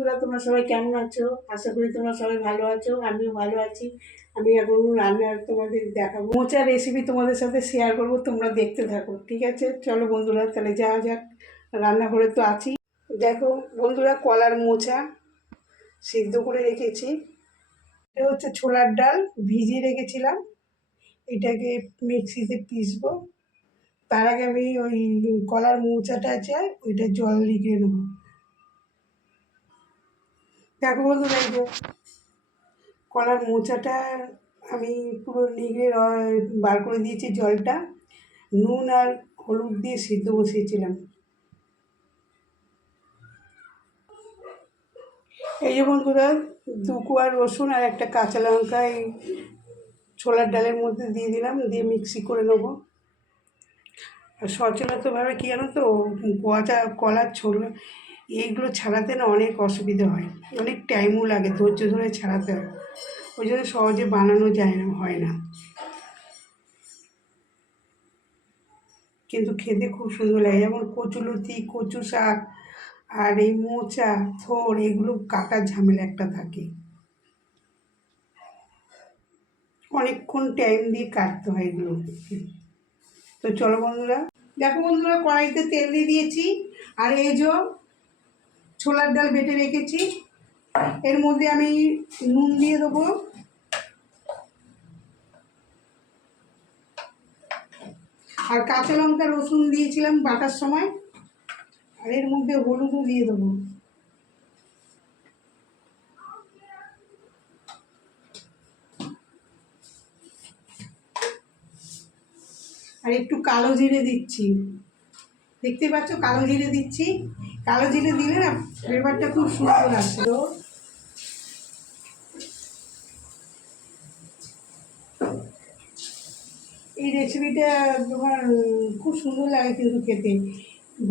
বন্ধুরা, তোমরা সবাই কেমন আছো? আশা করি তোমরা সবাই ভালো আছো, আমিও ভালো আছি। আমি এখন রান্নার তোমাদের দেখাবো, মোচার রেসিপি তোমাদের সাথে শেয়ার করব, তোমরা দেখতে থাকো। ঠিক আছে, চলো বন্ধুরা, তাহলে যাওয়া যাক। রান্নাঘরে তো আছি। দেখো বন্ধুরা, কলার মোচা সিদ্ধ করে রেখেছি। এটা হচ্ছে ছোলার ডাল, ভিজিয়ে রেখেছিলাম। এটাকে মিক্সিতে পিসবো। তার আগে আমি ওই কলার মোচাটা আছে, ওইটা জল লিখে নেবো। দেখো বন্ধুরা, এই যে কলার মোচাটা আমি পুরো নিগড়ে বার করে দিয়েছি জলটা। নুন আর হলুদ দিয়ে সিদ্ধ বসিয়েছিলাম। এই যে বন্ধুরা, 2 কোয়া রসুন আর একটা কাঁচা লঙ্কা এই ছোলার ডালের মধ্যে দিয়ে দিলাম, দিয়ে মিক্সি করে নেবো। আর সচরাচরভাবে কী জানো তো, কলার ছোলা এইগুলো ছাড়াতে না অনেক অসুবিধা হয়, অনেক টাইমও লাগে, ধৈর্য ধরে ছাড়াতে হয়। ওই জন্য সহজে বানানো যায় না, হয় না। কিন্তু খেতে খুব সুন্দর লাগে। যেমন কচুলতি, কচু শাক আর এই মোচা, থোড়, এগুলো কাটার ঝামেলা একটা থাকে, অনেকক্ষণ টাইম দিয়ে কাটতে হয় এগুলো। তো চলো বন্ধুরা, দেখো বন্ধুরা, কড়াইতে তেল দিয়ে দিয়েছি। আর এই যে ছোলার ডাল বেটে রেখেছি, এর মধ্যে আমি নুন দিয়ে দেবো। আর কাঁচা লঙ্কা রসুন দিয়েছিলাম বাটার সময়। আর এর মধ্যে হলুদও দিয়ে দেবো। আর একটু কালো জিরে দিচ্ছি। দেখতে পাচ্ছ, কালো জিরে দিচ্ছি। কালো জিরে দিলে না ফ্লেভারটা খুব সুন্দর আসে। তো এই রেসিপিটা তোমার খুব সুন্দর লাগে কিন্তু খেতে।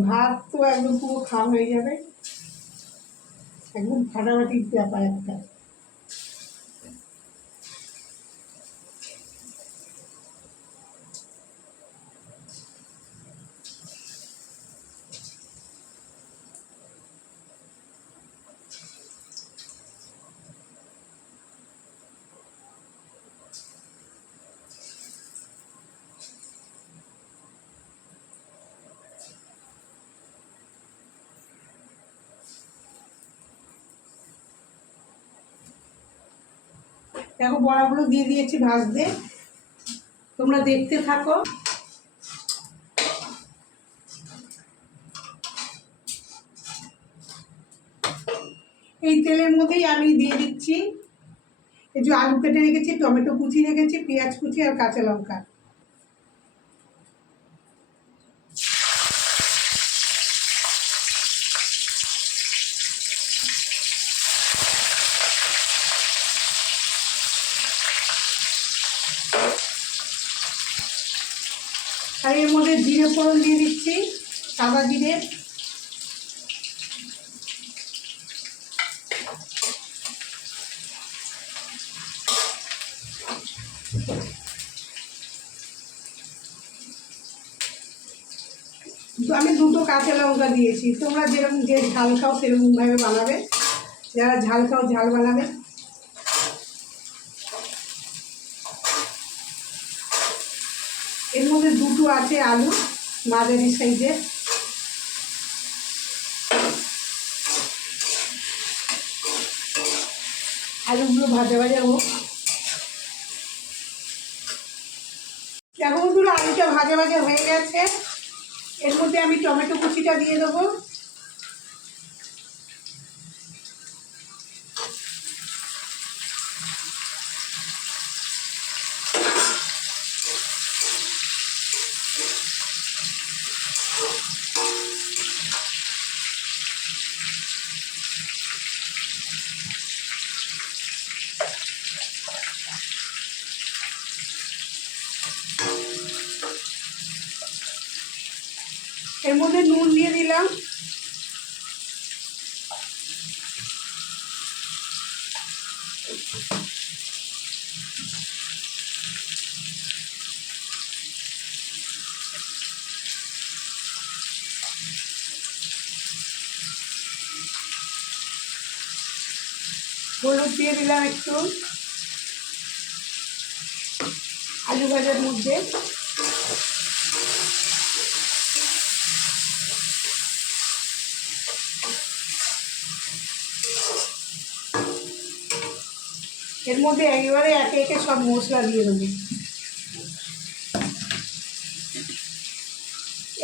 ভাত তো একদম পুরো খাওয়া হয়ে যাবে, একদম ফাটাফাটির ব্যাপার একটা। দেখো বড়াগুলো দিয়ে দিয়েছি ভাজতে, তোমরা দেখতে থাকো। এই তেলের মধ্যেই আমি দিয়ে দিচ্ছি এই যে আলু কেটে রেখেছি, টমেটো কুচি রেখেছি, পেঁয়াজ কুচি আর কাঁচা লঙ্কা। আর এর মধ্যে জিরে ফোড়ন দিয়ে দিচ্ছি, সাদা জিরে। তো আমি 2টো কাঁচা লঙ্কা দিয়েছি, তোমরা যেরকম যে ঝাল খাও সেরকমভাবে বানাবে, যারা ঝাল খাও ঝাল বানাবে। এর মধ্যে 2টো আছে আলু, মাঝারি সাইজের। আলুগুলো ভাজা ভাজা হোক। দেখো বন্ধুরা, আলুটা ভাজা ভাজা হয়ে গেছে। এর মধ্যে আমি টমেটো কুচিটা দিয়ে দেবো। এর মধ্যে নুন দিয়ে দিলাম। হলুদ দিয়ে দিলাম একটু আলু ভাজার মধ্যে। এর মধ্যে একেবারে একে একে সব মশলা দিয়ে দেবো।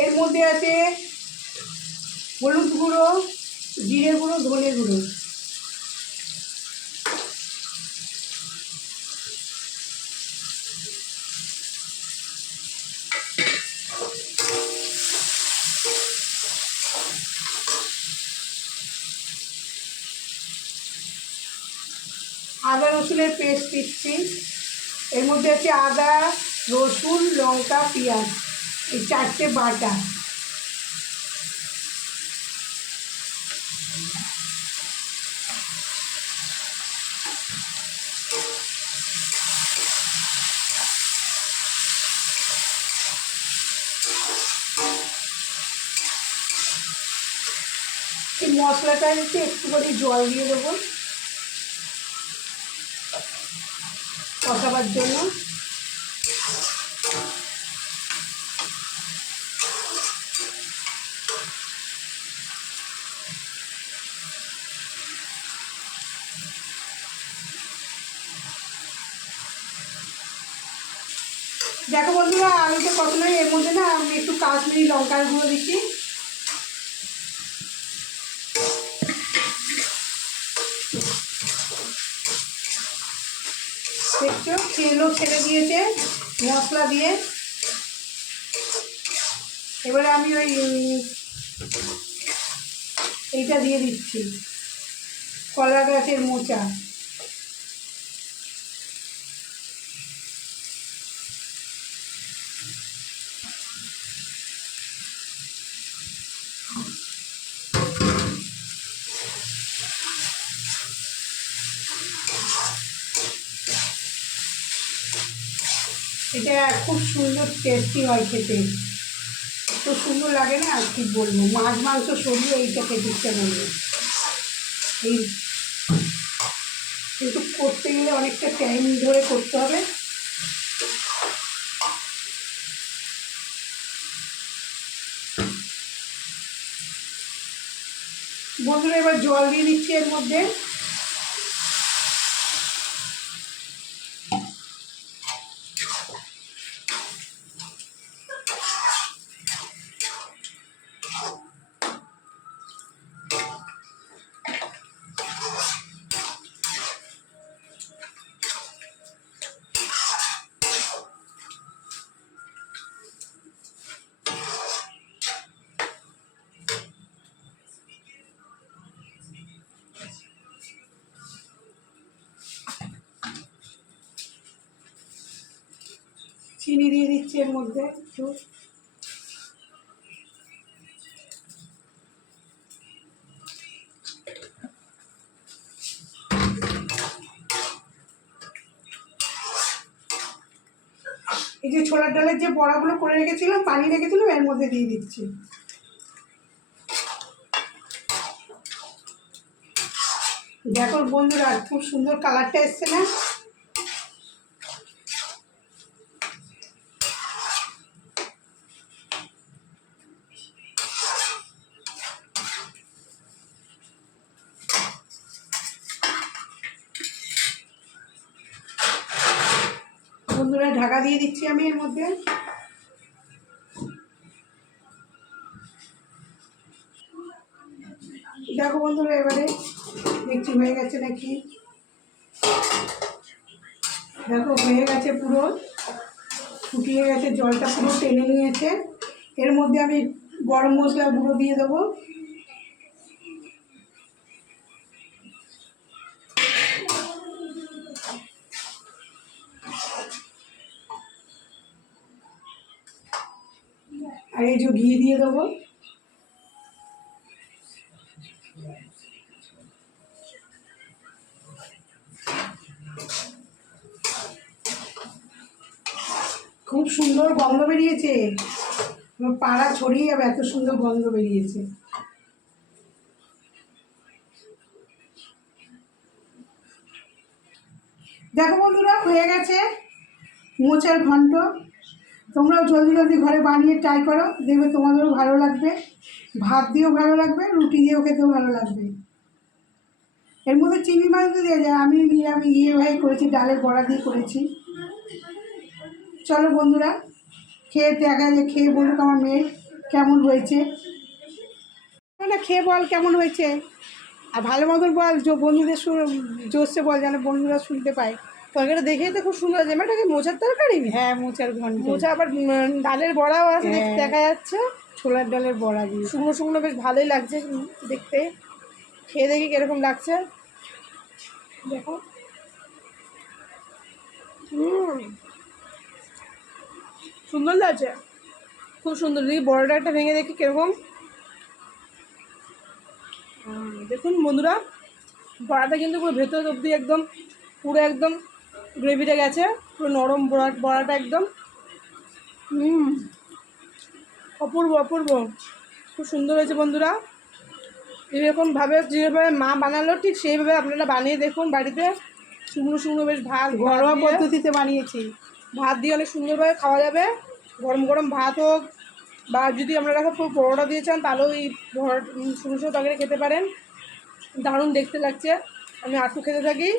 এর মধ্যে আছে হলুদ গুঁড়ো, জিরে গুঁড়ো, ধনে গুঁড়ো। আদা রসুনের পেস্ট দিচ্ছি। এর মধ্যে আছে আদা, রসুন, লঙ্কা, পেঁয়াজ, এই 4টে বাটা। এই মশলাটা দিতে একটু করে জল দিয়ে দেবো কষাবার জন্য। দেখো বন্ধুরা, আলুতে কত নয়, এর মধ্যে না আমি একটু কাশ্মীরি লঙ্কার গুঁড়ো দিচ্ছি। দেখছো তেলও ছেড়ে দিয়েছে মশলা দিয়ে। এবারে আমি ওই এইটা দিয়ে দিচ্ছি, কলা গাছের মোচা। এটা খুব সুন্দর টেস্টি হয় খেতে, তো সুন্দর লাগে না আর কি বলবো। মাছ মাংস সবজি এইটা খেতে ইচ্ছে করবে। এই কিন্তু করতে গেলে অনেকটা টাইম ধরে করতে হবে। বন্ধুরা এবার জল দিয়ে দিচ্ছি এর মধ্যে। চিনি দিয়ে দিচ্ছি এর মধ্যে একটু। এই যে ছোলার ডালের যে বড়াগুলো করে রেখেছিলাম, পানি রেখেছিলাম, এর মধ্যে দিয়ে দিচ্ছি। দেখো বন্ধুরা খুব সুন্দর কালারটা এসছে না? বন্ধুরা ঢাকা দিয়ে দিচ্ছি আমি এর মধ্যে। দেখো বন্ধুরা এবারে দেখছি হয়ে গেছে নাকি। দেখো হয়ে গেছে, পুরো ফুটিয়ে গেছে, জলটা পুরো টেনে নিয়েছে। এর মধ্যে আমি গরম মশলা গুঁড়ো দিয়ে দেবো। আর এই যে ঘি দিয়ে দেবো। খুব সুন্দর গন্ধ বেরিয়েছে, পাড়া ছড়িয়ে যাবে, এত সুন্দর গন্ধ বেরিয়েছে। দেখো বন্ধুরা, হয়ে গেছে মোচার ঘন্ট। তোমরাও জলদি জলদি ঘরে বানিয়ে ট্রাই করো, দেখবে তোমাদেরও ভালো লাগবে। ভাত দিয়েও ভালো লাগবে, রুটি দিয়েও খেতেও ভালো লাগবে। এর মধ্যে চিংড়ি মাছ দিয়ে যায়, আমি ভাই করেছি, ডালের বড়া দিয়ে করেছি। চলো বন্ধুরা, খেয়ে দেখা যায়, খেয়ে বলুক আমার মেয়ে কেমন হয়েছে। না, খেয়ে বল কেমন হয়েছে, আর ভালো মতন বল, বন্ধুদের জোরসে বল, যেন বন্ধুরা শুনতে পায়। তরকারিটা দেখেই তো খুব সুন্দর আছে। এটা কি মোচার তরকারি? হ্যাঁ, মোচার ঘন্ট। মোচা আবার ডালের বড়াও আছে, হ্যাঁ, দেখা যাচ্ছে। ছোলার ডালের বড়া দিয়ে শুকনো শুকনো, বেশ ভালোই লাগছে দেখতে। খেয়ে দেখি কিরকম লাগছে, দেখো। সুন্দর লাগছে, খুব সুন্দর। দেখি বড়টা একটা ভেঙে দেখি কিরকম। দেখুন বন্ধুরা, বড়াটা কিন্তু পুরো ভেতর অবধি একদম, পুরো একদম গ্রেভিটা গেছে, পুরো নরম বড়াটা একদম। অপূর্ব অপূর্ব, খুব সুন্দর হয়েছে বন্ধুরা। এরকমভাবে যেভাবে মা বানালো ঠিক সেইভাবে আপনারা বানিয়ে দেখুন বাড়িতে। শুকনো শুকনো বেশ ভাত, ঘরোয়া পদ্ধতিতে বানিয়েছি। ভাত দিয়ে অনেক সুন্দরভাবে খাওয়া যাবে। গরম গরম ভাত হোক, বা যদি আপনারা খুব পরোটা দিয়ে চান তাহলেও এই শুকনো শুকনো তরকারি খেতে পারেন। দারুণ দেখতে লাগছে। আমি আটটু খেতে থাকি,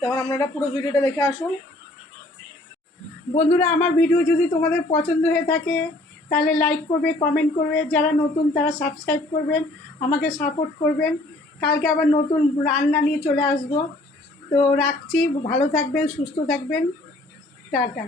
তখন আপনারা পুরো ভিডিওটা দেখে আসুন। বন্ধুরা, আমার ভিডিও যদি তোমাদের পছন্দ হয়ে থাকে তাহলে লাইক করবে, কমেন্ট করবে, যারা নতুন তারা সাবস্ক্রাইব করবেন, আমাকে সাপোর্ট করবেন। কালকে আবার নতুন রান্না নিয়ে চলে আসবো। তো রাখছি, ভালো থাকবেন, সুস্থ থাকবেন, টাটা।